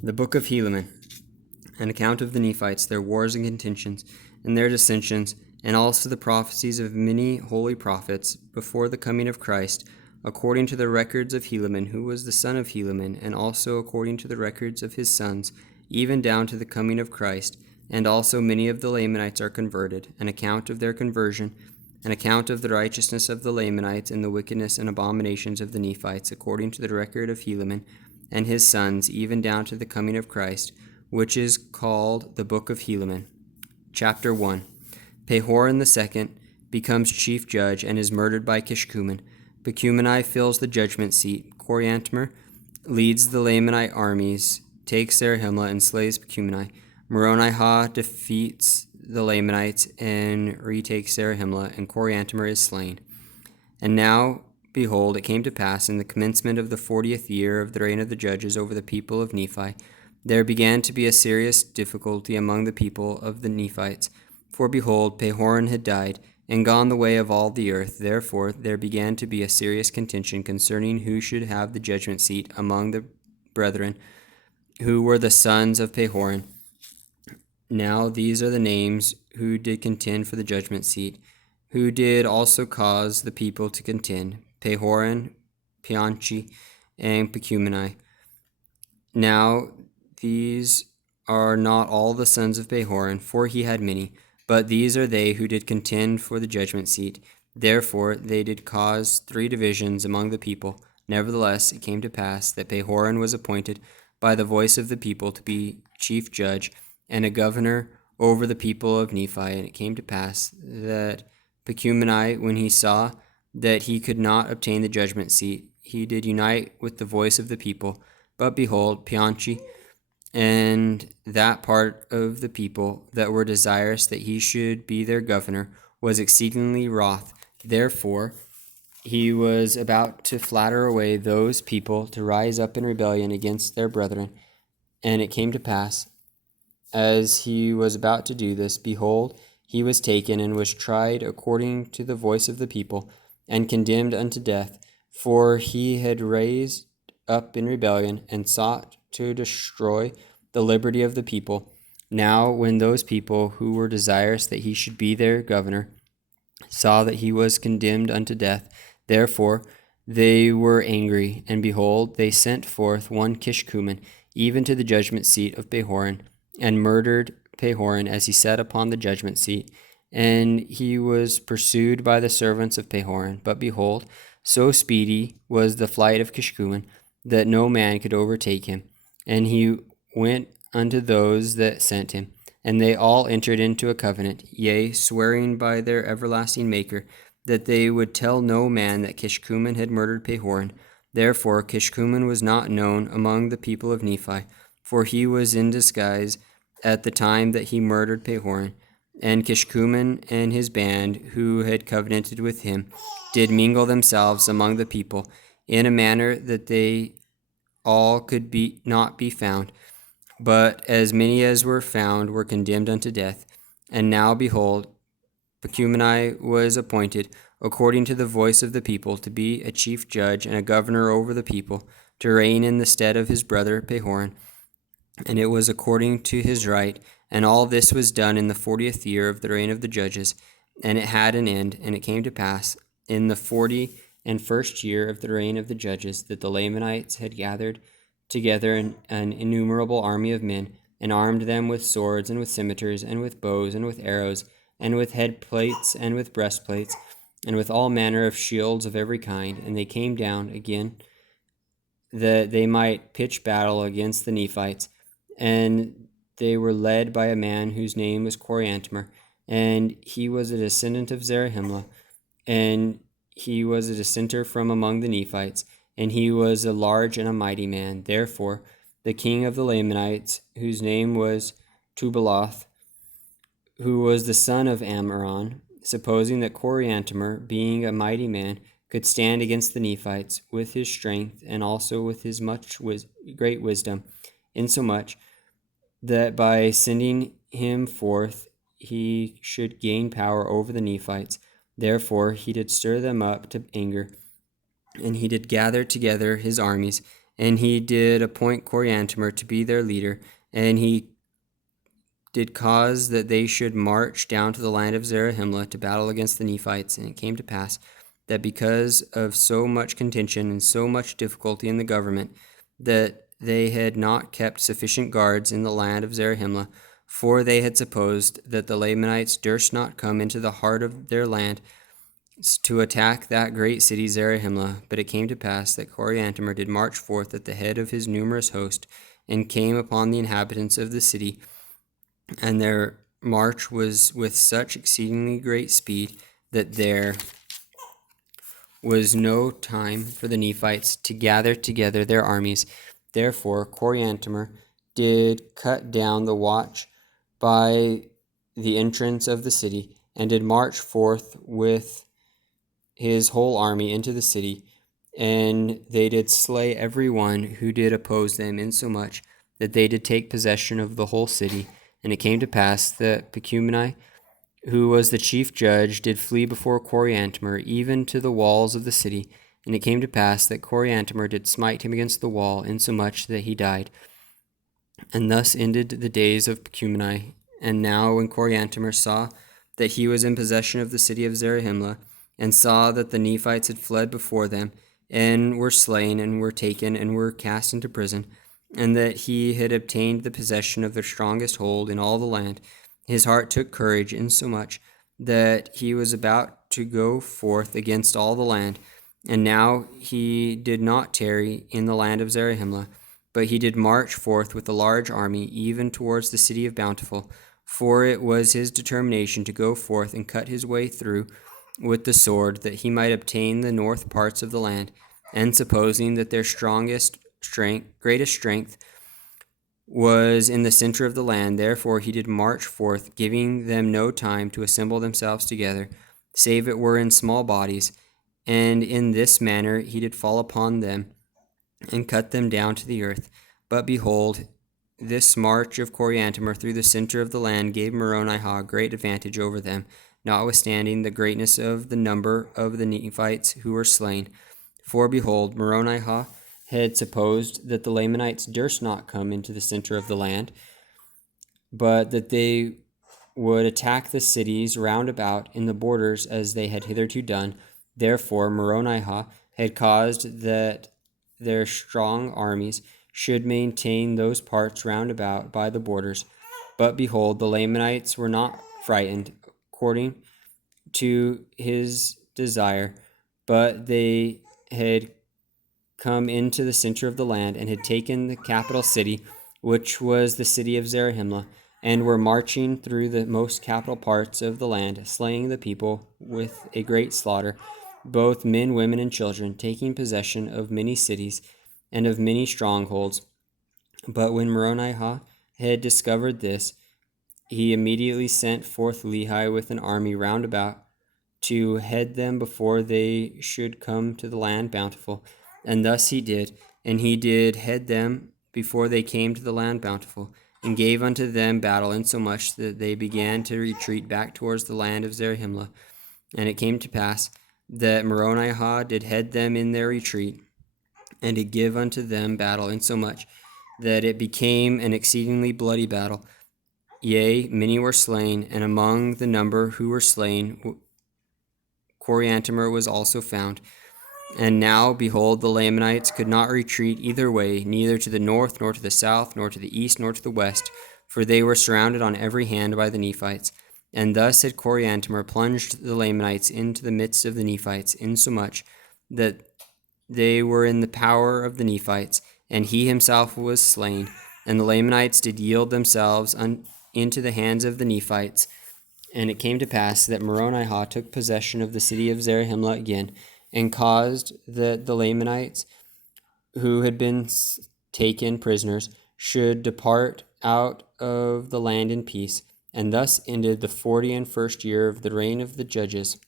The Book of Helaman, an account of the Nephites, their wars and contentions, and their dissensions, and also the prophecies of many holy prophets before the coming of Christ, according to the records of Helaman, who was the son of Helaman, and also according to the records of his sons, even down to the coming of Christ. And also many of the Lamanites are converted, an account of their conversion, an account of the righteousness of the Lamanites, and the wickedness and abominations of the Nephites, according to the record of Helaman and his sons, even down to the coming of Christ, which is called the Book of Helaman. Chapter 1. Pehoran II becomes chief judge and is murdered by Kishkumen. Pecumeni fills the judgment seat. Coriantumr leads the Lamanite armies, takes Zarahemla, and slays Pecumeni. Moronihah defeats the Lamanites and retakes Zarahemla, and Coriantumr is slain. And now, behold, it came to pass in the commencement of the 40th year of the reign of the judges over the people of Nephi, there began to be a serious difficulty among the people of the Nephites. For behold, Pehoran had died, and gone the way of all the earth. Therefore there began to be a serious contention concerning who should have the judgment seat among the brethren, who were the sons of Pehoran. Now these are the names who did contend for the judgment seat, who did also cause the people to contend: Pehoran, Pianchi, and Pecumeni. Now these are not all the sons of Pehoran, for he had many, but these are they who did contend for the judgment seat. Therefore they did cause 3 divisions among the people. Nevertheless it came to pass that Pehoran was appointed by the voice of the people to be chief judge and a governor over the people of Nephi. And it came to pass that Pecumeni, when he saw that he could not obtain the judgment seat, he did unite with the voice of the people. But behold, Pianchi and that part of the people that were desirous that he should be their governor was exceedingly wroth. Therefore he was about to flatter away those people to rise up in rebellion against their brethren. And it came to pass, as he was about to do this, behold, he was taken and was tried according to the voice of the people, and condemned unto death, for he had raised up in rebellion and sought to destroy the liberty of the people. Now when those people who were desirous that he should be their governor saw that he was condemned unto death, therefore they were angry, and behold, they sent forth one Kishkumen, even to the judgment seat of Pehoran, and murdered Pehoran as he sat upon the judgment seat. And he was pursued by the servants of Pehoran. But behold, so speedy was the flight of Kishkumen, that no man could overtake him. And he went unto those that sent him, and they all entered into a covenant, yea, swearing by their everlasting Maker, that they would tell no man that Kishkumen had murdered Pehoran. Therefore Kishkumen was not known among the people of Nephi, for he was in disguise at the time that he murdered Pehoran. And Kishkumen and his band, who had covenanted with him, did mingle themselves among the people, in a manner that they all could not be found. But as many as were found were condemned unto death. And now behold, Pecumeni was appointed, according to the voice of the people, to be a chief judge and a governor over the people, to reign in the stead of his brother Pehoran. And it was according to his right. And all this was done in the 40th year of the reign of the judges. And it had an end. And it came to pass in the 41st year of the reign of the judges, that the Lamanites had gathered together an innumerable army of men, and armed them with swords, and with scimitars, and with bows, and with arrows, and with head plates, and with breastplates, and with all manner of shields of every kind. And they came down again, that they might pitch battle against the Nephites. And they were led by a man whose name was Coriantumr, and he was a descendant of Zarahemla, and he was a dissenter from among the Nephites, and he was a large and a mighty man. Therefore the king of the Lamanites, whose name was Tubaloth, who was the son of Ammoron, supposing that Coriantumr, being a mighty man, could stand against the Nephites with his strength, and also with his great wisdom, insomuch that by sending him forth he should gain power over the Nephites. Therefore he did stir them up to anger, and he did gather together his armies, And he did appoint Coriantumr to be their leader, and he did cause that they should march down to the land of Zarahemla to battle against the Nephites. And it came to pass that because of so much contention and so much difficulty in the government, that they had not kept sufficient guards in the land of Zarahemla, for they had supposed that the Lamanites durst not come into the heart of their land to attack that great city Zarahemla. But it came to pass that Coriantumr did march forth at the head of his numerous host, and came upon the inhabitants of the city, and their march was with such exceedingly great speed that there was no time for the Nephites to gather together their armies. Therefore Coriantumr did cut down the watch by the entrance of the city, and did march forth with his whole army into the city, and they did slay every one who did oppose them, insomuch that they did take possession of the whole city. And it came to pass that Pecumni, who was the chief judge, did flee before Coriantumr, even to the walls of the city. And it came to pass that Coriantumr did smite him against the wall, insomuch that he died. And thus ended the days of Pecumni. And now when Coriantumr saw that he was in possession of the city of Zarahemla, and saw that the Nephites had fled before them, and were slain, and were taken, and were cast into prison, and that he had obtained the possession of their strongest hold in all the land, his heart took courage, insomuch that he was about to go forth against all the land. And now he did not tarry in the land of Zarahemla, but he did march forth with a large army, even towards the city of Bountiful, for it was his determination to go forth and cut his way through with the sword, that he might obtain the north parts of the land. And supposing that their greatest strength was in the center of the land, therefore he did march forth, giving them no time to assemble themselves together, save it were in small bodies. And in this manner he did fall upon them, and cut them down to the earth. But behold, this march of Coriantumr through the center of the land gave Moronihah great advantage over them, notwithstanding the greatness of the number of the Nephites who were slain. For behold, Moronihah had supposed that the Lamanites durst not come into the center of the land, but that they would attack the cities round about in the borders as they had hitherto done. Therefore Moronihah had caused that their strong armies should maintain those parts round about by the borders. But behold, the Lamanites were not frightened according to his desire, but they had come into the center of the land, and had taken the capital city, which was the city of Zarahemla, and were marching through the most capital parts of the land, slaying the people with a great slaughter, both men, women, and children, taking possession of many cities and of many strongholds. But when Moronihah had discovered this, he immediately sent forth Lehi with an army round about to head them before they should come to the land Bountiful. And thus he did, and he did head them before they came to the land Bountiful, and gave unto them battle, insomuch that they began to retreat back towards the land of Zarahemla. And it came to pass that Moronihah did head them in their retreat, and did give unto them battle, insomuch that it became an exceedingly bloody battle. Yea, many were slain, and among the number who were slain Coriantumr was also found. And now, behold, the Lamanites could not retreat either way, neither to the north, nor to the south, nor to the east, nor to the west, for they were surrounded on every hand by the Nephites. And thus had Coriantumr plunged the Lamanites into the midst of the Nephites, insomuch that they were in the power of the Nephites, and he himself was slain. And the Lamanites did yield themselves into the hands of the Nephites. And it came to pass that Moronihah took possession of the city of Zarahemla again, and caused that the Lamanites who had been taken prisoners should depart out of the land in peace. And thus ended the 41st year of the reign of the judges.